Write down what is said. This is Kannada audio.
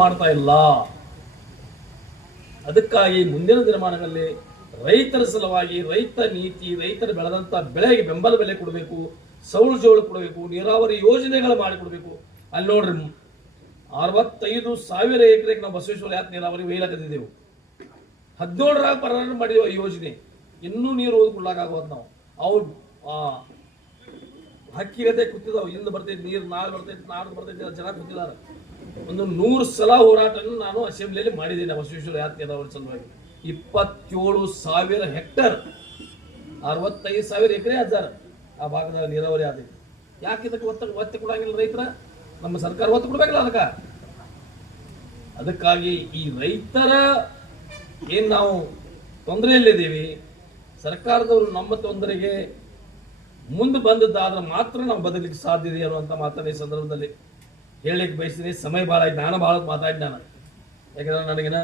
ಮಾಡ್ತಾ ಇಲ್ಲ. ಅದಕ್ಕಾಗಿ ಮುಂದಿನ ದಿನಮಾನಗಳಲ್ಲಿ ರೈತರ ಸಲುವಾಗಿ ರೈತ ನೀತಿ, ರೈತರ ಬೆಳೆದಂತ ಬೆಳೆಗೆ ಬೆಂಬಲ ಬೆಲೆ ಕೊಡಬೇಕು, ಸೌಳು ಜೋಳು ಕೊಡಬೇಕು, ನೀರಾವರಿ ಯೋಜನೆಗಳು ಮಾಡಿಕೊಡ್ಬೇಕು. ಅಲ್ಲಿ ನೋಡ್ರಿ 65,000 ಎಕರೆಗೆ ನಾವು ಬಸವೇಶ್ವರ ಯಾತ್ ನೀರಾವರಿ ಒಯ್ಯಲಾಕತ್ತಿದ್ದೆವು. 17 ಪ್ರಾರಂಭ ಮಾಡಿದೆವು ಈ ಯೋಜನೆ. ಇನ್ನೂ ನೀರು ಓದ್ಕೊಳ್ಳಾಕಾಗೋದು ನಾವು. ಅವ್ರು ಹಕ್ಕಿಗತೆ ಕೂತಿದ್ದಾವೆ, ಇಂದು ಬರ್ತೈತೆ ನೀರು, ನಾಳೆ ಬರ್ತೈತೆ, ನಾಡ್ದು ಬರ್ತೈತೆ, ಜನ ಕೂತಿದ್ದಾರೆ. ಒಂದು 100 ಸಲ ಹೋರಾಟವನ್ನು ನಾನು ಅಸೆಂಬ್ಲಿಯಲ್ಲಿ ಮಾಡಿದ್ದೇನೆ ಬಸವೇಶ್ವರ ಯಾತ್ ನೀರಾವರಿ ಸಲುವಾಗಿ. 27,000 ಹೆಕ್ಟರ್, 65,000 ಎಕರೆ ಅದಾರ ಆ ಭಾಗದ ನೀರಾವರಿ ಆದೈತಿ. ಯಾಕೆ ಇದಕ್ಕೆ ಒತ್ತು ಕೊಡಂಗಿಲ್ಲ ರೈತರ? ನಮ್ಮ ಸರ್ಕಾರ ಒತ್ತು ಕೊಡ್ಬೇಕಲ್ಲ ಅದಕ್ಕೆ. ಅದಕ್ಕಾಗಿ ಈ ರೈತರ ಏನ್ ನಾವು ತೊಂದರೆಯಲ್ಲಿದ್ದೀವಿ, ಸರ್ಕಾರದವರು ನಮ್ಮ ತೊಂದರೆಗೆ ಮುಂದೆ ಬಂದದ್ದಾದ್ರೆ ಮಾತ್ರ ನಾವು ಬದಲಿಕ್ಕೆ ಸಾಧ್ಯ ಇದೆ ಅನ್ನುವಂಥ ಮಾತನ್ನ ಈ ಸಂದರ್ಭದಲ್ಲಿ ಹೇಳಲಿಕ್ಕೆ ಬಯಸ್ತೀನಿ. ಸಮಯ ಭಾಳ ಆಯ್ತು, ನಾನು ಭಾಳ ಮಾತಾಡಿ ನಾನು, ಯಾಕಂದ್ರೆ ನನಗಿನ